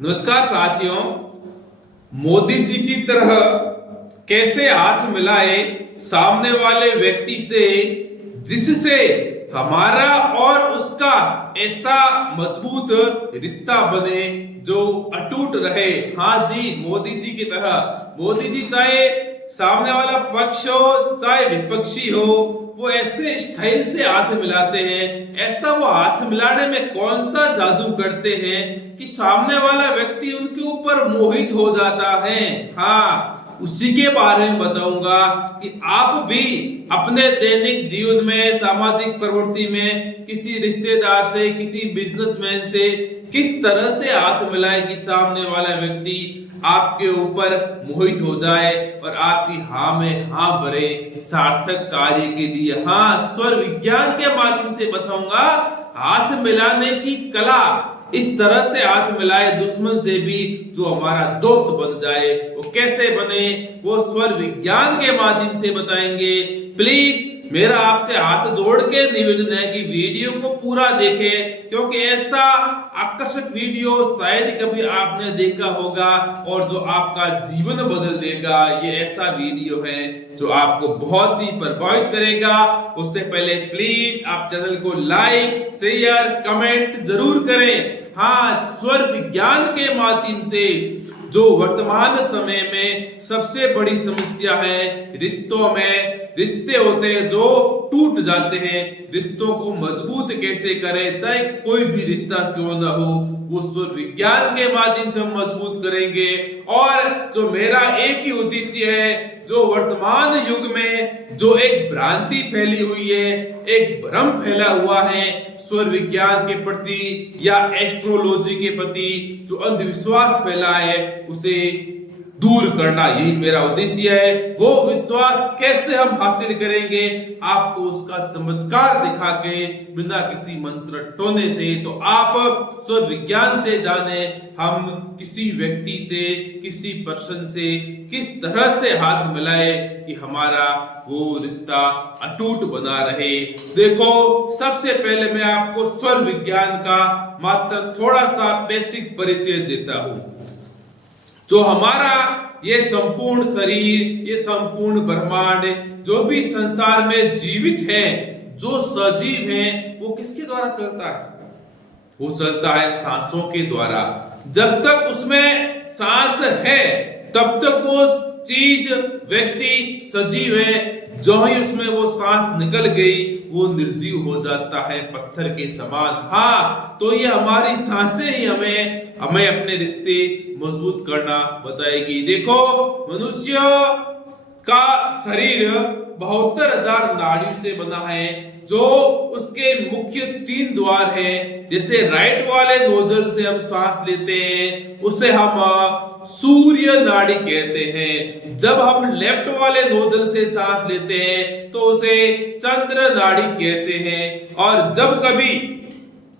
नमस्कार साथियों। मोदी जी की तरह कैसे हाथ मिलाए सामने वाले व्यक्ति से जिससे हमारा और उसका ऐसा मजबूत रिश्ता बने जो अटूट रहे। हाँ जी, मोदी जी की तरह। मोदी जी चाहे सामने वाला पक्ष हो चाहे विपक्षी हो, वो ऐसे स्टाइल से हाथ मिलाते हैं। ऐसा वो हाथ मिलाने में कौन सा जादू करते हैं कि सामने वाला व्यक्ति उनके ऊपर मोहित हो जाता है। हाँ, उसी के बारे में बताऊंगा कि आप भी अपने दैनिक जीवन में, सामाजिक प्रवृत्ति में किसी रिश्तेदार से, किसी बिजनेसमैन से किस तरह से हाथ मिलाए कि सामने वाला व्यक्ति आपके ऊपर मोहित हो जाए और आपकी हाँ में हाँ भरे सार्थक कार्य के लिए। हाँ, स्वर विज्ञान के माध्यम से बताऊंगा हाथ मिलाने की कला। इस तरह से हाथ मिलाए दुश्मन से भी जो हमारा दोस्त बन जाए। वो कैसे बने, वो स्वर विज्ञान के माध्यम से बताएंगे। प्लीज मेरा आपसे हाथ जोड़ के निवेदन है कि वीडियो को पूरा देखें, क्योंकि ऐसा आकर्षक वीडियो शायद कभी आपने देखा होगा और जो आपका जीवन बदल देगा। ये ऐसा वीडियो है जो आपको बहुत ही प्रभावित करेगा। उससे पहले प्लीज आप चैनल को लाइक, शेयर, कमेंट जरूर करें। हाँ, स्वर विज्ञान के माध्यम से जो वर्तमान समय में सबसे बड़ी समस्या है रिश्तों में, रिश्ते होते हैं जो टूट जाते हैं, रिश्तों को मजबूत कैसे करें, चाहे कोई भी रिश्ता क्यों ना हो, वो स्वर विज्ञान के माध्यम से हम मजबूत करेंगे। और जो मेरा एक ही उद्देश्य है, जो वर्तमान युग में जो एक भ्रांति फैली हुई है, एक भ्रम फैला हुआ है स्वर विज्ञान के प्रति या एस्ट्रोलॉजी के प्रति, जो अंधविश्वास फैला है उसे दूर करना, यही मेरा उद्देश्य है। वो विश्वास कैसे हम हासिल करेंगे, आपको उसका चमत्कार दिखा के बिना किसी मंत्र टोने से। तो आप स्वर विज्ञान से जाने हम किसी व्यक्ति से, किसी पर्सन से किस तरह से हाथ मिलाए कि हमारा वो रिश्ता अटूट बना रहे। देखो, सबसे पहले मैं आपको स्वर विज्ञान का मात्र थोड़ा सा बेसिक परिचय देता हूं। जो हमारा ये संपूर्ण शरीर, ये संपूर्ण ब्रह्मांड, जो भी संसार में जीवित है, जो सजीव है, वो किसके द्वारा चलता है? वो चलता है सांसों के द्वारा। जब तक उसमें सांस है तब तक वो चीज, व्यक्ति सजीव है। जो ही उसमें वो सांस निकल गई वो निर्जीव हो जाता है, पत्थर के समान। हाँ, तो ये हमारी सांसें ही हमें अपने रिश्ते मजबूत करना बताएगी। देखो, मनुष्य का शरीर 72,000 नाड़ियों से बना है, जो उसके मुख्य 3 द्वार हैं। जैसे राइट वाले नोजल से हम सांस लेते हैं, उसे हम सूर्य नाड़ी कहते हैं। जब हम लेफ्ट वाले नोजल से सांस लेते हैं तो उसे चंद्र नाड़ी कहते हैं। और जब कभी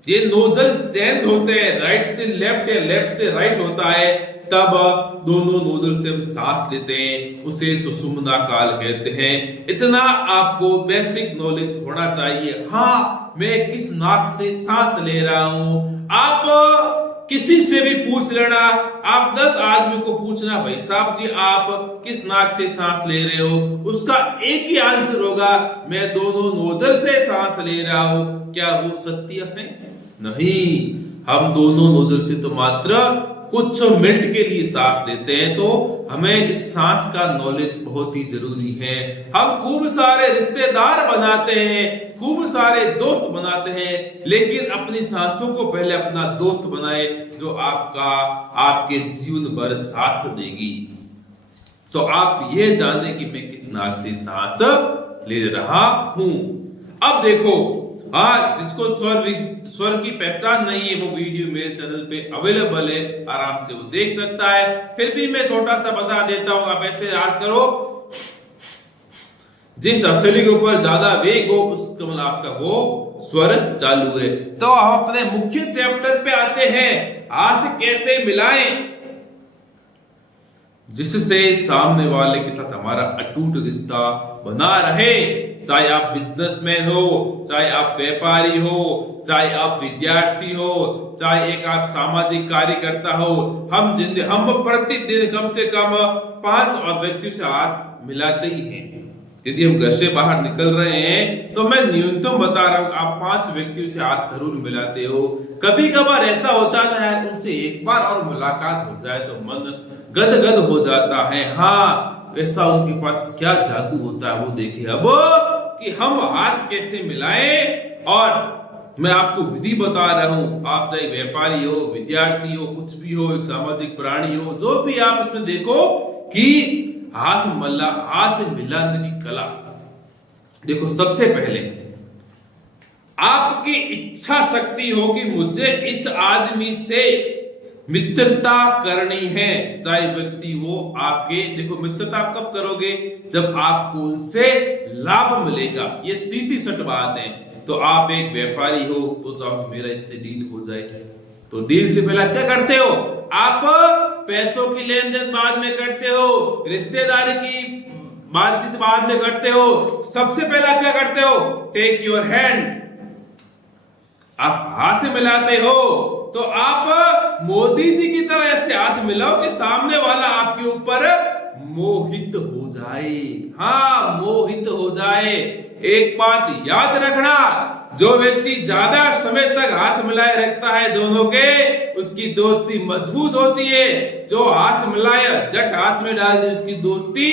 ये नोजल चेंज होते हैं, राइट से लेफ्ट या लेफ्ट से राइट होता है, तब दोनों नोजल से हम सांस लेते हैं, उसे सुषुम्ना काल कहते हैं। इतना आपको बेसिक नॉलेज होना चाहिए। हाँ, मैं किस नाक से सांस ले रहा हूं, आप किसी से भी पूछ लेना। आप 10 आदमी को पूछना, भाई साहब जी आप किस नाक से सांस ले रहे हो, उसका एक ही आंसर होगा, मैं दोनों नोजल से सांस ले रहा हूं। क्या वो सत्य है? नहीं, हम दोनों नोजल से तो मात्र कुछ मिनट के लिए सांस लेते हैं। तो हमें इस सांस का नॉलेज बहुत ही जरूरी है। हम खूब सारे रिश्तेदार बनाते हैं, खूब सारे दोस्त बनाते हैं, लेकिन अपनी सांसों को पहले अपना दोस्त बनाए, जो आपके जीवन भर साथ देगी। तो आप ये जाने कि मैं किस नाक से सांस ले रहा हूं। अब देखो, हाँ, जिसको स्वर की पहचान नहीं है वो वीडियो मेरे चैनल पे अवेलेबल है, आराम से वो देख सकता है। फिर भी मैं छोटा सा बता देता हूं, आप ऐसे याद करो, जिस हथेली के ऊपर ज्यादा वेग हो उसका मतलब आपका वो स्वर चालू है। तो हम अपने मुख्य चैप्टर पे आते हैं, हाथ कैसे मिलाएं जिससे सामने वाले के साथ हमारा अटूट रिश्ता बना रहे। चाहे आप बिजनेसमैन हो, चाहे आप व्यापारी हो, चाहे आप विद्यार्थी हो, चाहे एक आप सामाजिक कार्यकर्ता हो, हम प्रतिदिन कम से कम 5 व्यक्तियों से हाथ मिलाते ही हैं। यदि हम घर से बाहर निकल रहे हैं तो मैं न्यूनतम बता रहा हूं, आप 5 व्यक्तियों से हाथ जरूर मिलाते हो। कभी कभार ऐसा होता है यार, उनसे एक बार और मुलाकात हो जाए तो मन गदगद हो जाता है। हाँ, ऐसा उनके पास क्या जादू होता है वो देखिए अब, कि हम हाथ कैसे मिलाएं। और मैं आपको विधि बता रहा हूं, आप चाहे व्यापारी हो, विद्यार्थी हो, कुछ भी हो, एक सामाजिक प्राणी हो, जो भी आप इसमें देखो कि हाथ मिलाने की कला। देखो, सबसे पहले आपकी इच्छा शक्ति हो कि मुझे इस आदमी से मित्रता करनी है, चाहे व्यक्ति वो आपके। देखो, मित्रता आप कब करोगे? जब आपको उनसे लाभ मिलेगा। ये सीधी सट बात है। तो आप एक व्यापारी हो तो चाहो मेरा इससे डील हो जाए, तो डील से पहले क्या करते हो? आप पैसों की लेन देन बाद में करते हो, रिश्तेदारी की बातचीत बाद में करते हो। सबसे पहले आप क्या करते हो? टेक योर हैंड, आप हाथ मिलाते हो। तो आप मोदी जी की तरह ऐसे हाथ मिलाओ कि सामने वाला आपके ऊपर मोहित हो जाए। हाँ, मोहित हो जाए। एक बात याद रखना, जो व्यक्ति ज्यादा समय तक हाथ मिलाए रखता है दोनों के, उसकी दोस्ती मजबूत होती है। जो हाथ मिलाया जट हाथ में डाल दी, उसकी दोस्ती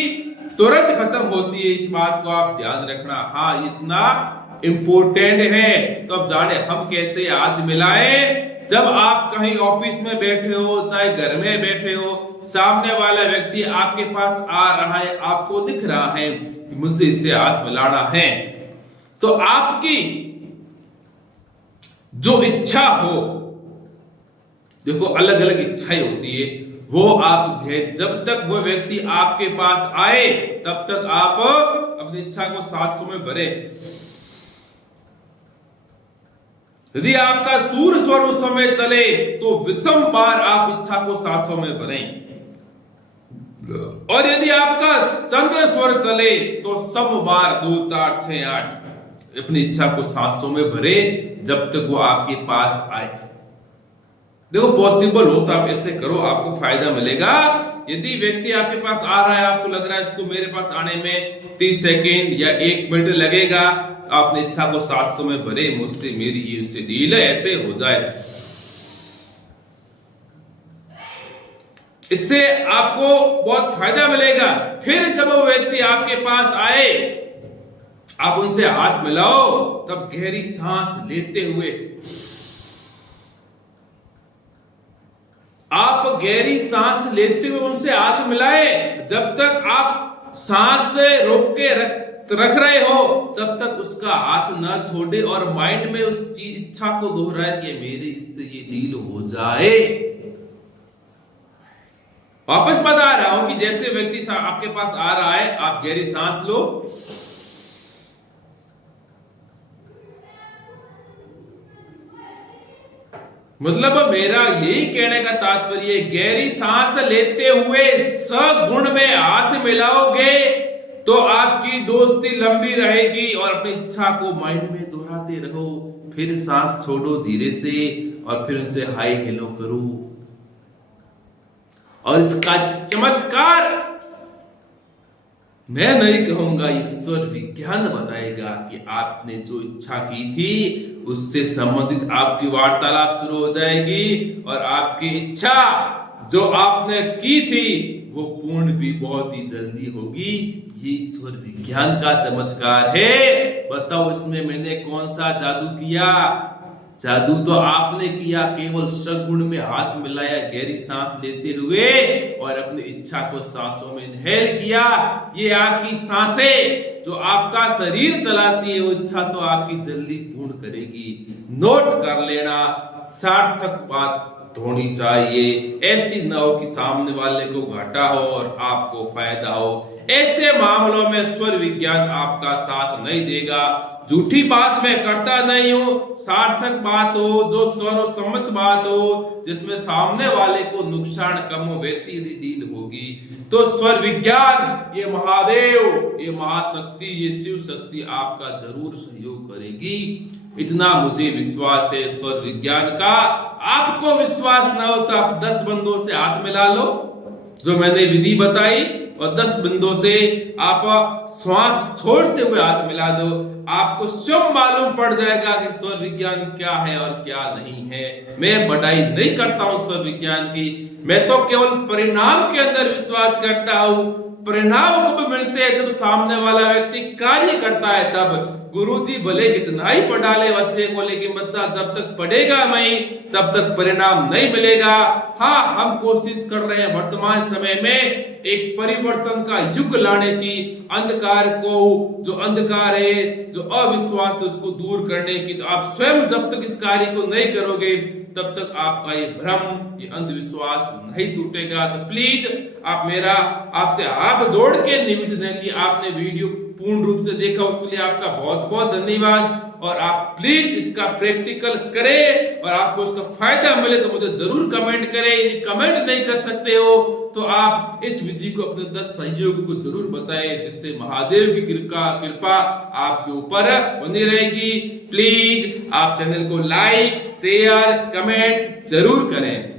तुरंत खत्म होती है। इस बात को आप ध्यान रखना। हाँ, इतना इंपॉर्टेंट है। तो अब जाने हम कैसे हाथ मिलाएं। जब आप कहीं ऑफिस में बैठे हो, चाहे घर में बैठे हो, सामने वाला व्यक्ति आपके पास आ रहा है, आपको दिख रहा है मुझसे इससे हाथ मिलाना है, तो आपकी जो इच्छा हो, देखो अलग अलग इच्छाएं होती है, वो आप जब तक वो व्यक्ति आपके पास आए तब तक आप अपनी इच्छा को सांसों में भरे। यदि आपका सूर स्वर उस समय चले तो विषम बार आप इच्छा को सांसों में भरें, और यदि आपका चंद्र स्वर चले तो सम बार 2 4 6 8 अपनी इच्छा को सांसों में भरे जब तक वो आपके पास आए। देखो, पॉसिबल हो तो आप ऐसे करो, आपको फायदा मिलेगा। यदि व्यक्ति आपके पास आ रहा है, आपको लग रहा है इसको मेरे पास आने में 30 सेकेंड या 1 मिनट लगेगा, आपने इच्छा को सांसों में भरे, मुझसे मेरी ये उससे डील है, ऐसे हो जाए। इससे आपको बहुत फायदा मिलेगा। फिर जब वो व्यक्ति आपके पास आए, आप उनसे हाथ मिलाओ, तब गहरी सांस लेते हुए आप गहरी सांस लेते हुए उनसे हाथ मिलाए। जब तक आप सांस रोक के रख रहे हो तब तक उसका हाथ ना छोड़े और माइंड में उस चीज इच्छा को दोहराए कि मेरे इससे ये डील हो जाए। वापस बता रहा हूं कि जैसे व्यक्ति आपके पास आ रहा है, आप गहरी सांस लो, मतलब मेरा यही कहने का तात्पर्य, गहरी सांस लेते हुए सगुण में हाथ मिलाओगे तो आपकी दोस्ती लंबी रहेगी। और अपनी इच्छा को माइंड में दोहराते रहो, फिर सांस छोड़ो धीरे से और फिर उनसे हाय हेलो करो। और इसका चमत्कार मैं नहीं कहूंगा, ईश्वर विज्ञान बताएगा कि आपने जो इच्छा की थी उससे संबंधित आपकी वार्तालाप शुरू हो जाएगी और आपकी इच्छा जो आपने की थी वो पूर्ण भी बहुत ही जल्दी होगी। ये ईश्वर विज्ञान का चमत्कार है। बताओ, इसमें मैंने कौन सा जादू किया? जादू तो आपने किया, केवल सगुण में हाथ मिलाया, गहरी सांस लेते हुए और अपनी इच्छा को सांसों में इनहेल किया। ये आपकी सांसें जो आपका शरीर चलाती है, वो इच्छा तो आपकी जल्दी पूर्ण करेगी। नोट कर लेना, सार्थक बात होनी चाहिए। ऐसी ना हो कि सामने वाले को घाटा हो और आपको फायदा हो। ऐसे मामलों में स्वर विज्ञान आपका साथ नहीं देगा। झूठी बात मैं करता नहीं हूं, सार्थक बात हो, जो सर्वसम्मत बात हो, जिसमें सामने वाले को नुकसान कम हो, वैसी यदि डील होगी तो स्वर विज्ञान, ये महादेव, ये महाशक्ति, ये शिव शक्ति आपका जरूर सहयोग करेगी। इतना मुझे विश्वास है स्वर विज्ञान का। आपको विश्वास ना हो तो आप 10 बंदों से हाथ मिला लो जो मैंने विधि बताई, और 10 बिंदुओं से आप श्वास छोड़ते हुए हाथ मिला दो। आपको स्वयं मालूम पड़ जाएगा कि स्वर विज्ञान क्या है और क्या नहीं है। मैं बढ़ाई नहीं करता हूं स्वर विज्ञान की, मैं तो केवल परिणाम के अंदर विश्वास करता हूं। परिणाम कब मिलते हैं? जब सामने वाला व्यक्ति कार्य करता है तब। गुरुजी भले कितना ही पढ़ा ले बच्चे को, लेकिन बच्चा जब तक पढ़ेगा नहीं तब तक परिणाम नहीं मिलेगा। हाँ, हम कोशिश कर रहे हैं वर्तमान समय में एक परिवर्तन का युग लाने की, अंधकार को, जो अंधकार है, जो अविश्वास है, उसको दूर करने की। तो आप स्वयं जब तक इस कार्य को नहीं करोगे तब तक आपका ये भ्रम, ये अंधविश्वास नहीं टूटेगा। तो प्लीज आप मेरा आपसे हाथ जोड़ के निवेदन है कि आपने वीडियो पूर्ण रूप से देखा, उसके लिए आपका बहुत बहुत धन्यवाद। और आप प्लीज इसका प्रैक्टिकल करें, और आपको इसका फायदा मिले तो मुझे जरूर कमेंट करें। यदि कमेंट नहीं कर सकते हो तो आप इस विधि को अपने 10 सहयोगी को जरूर बताएं, जिससे महादेव की कृपा आपके ऊपर बनी रहेगी। प्लीज आप चैनल को लाइक, शेयर, कमेंट जरूर करें।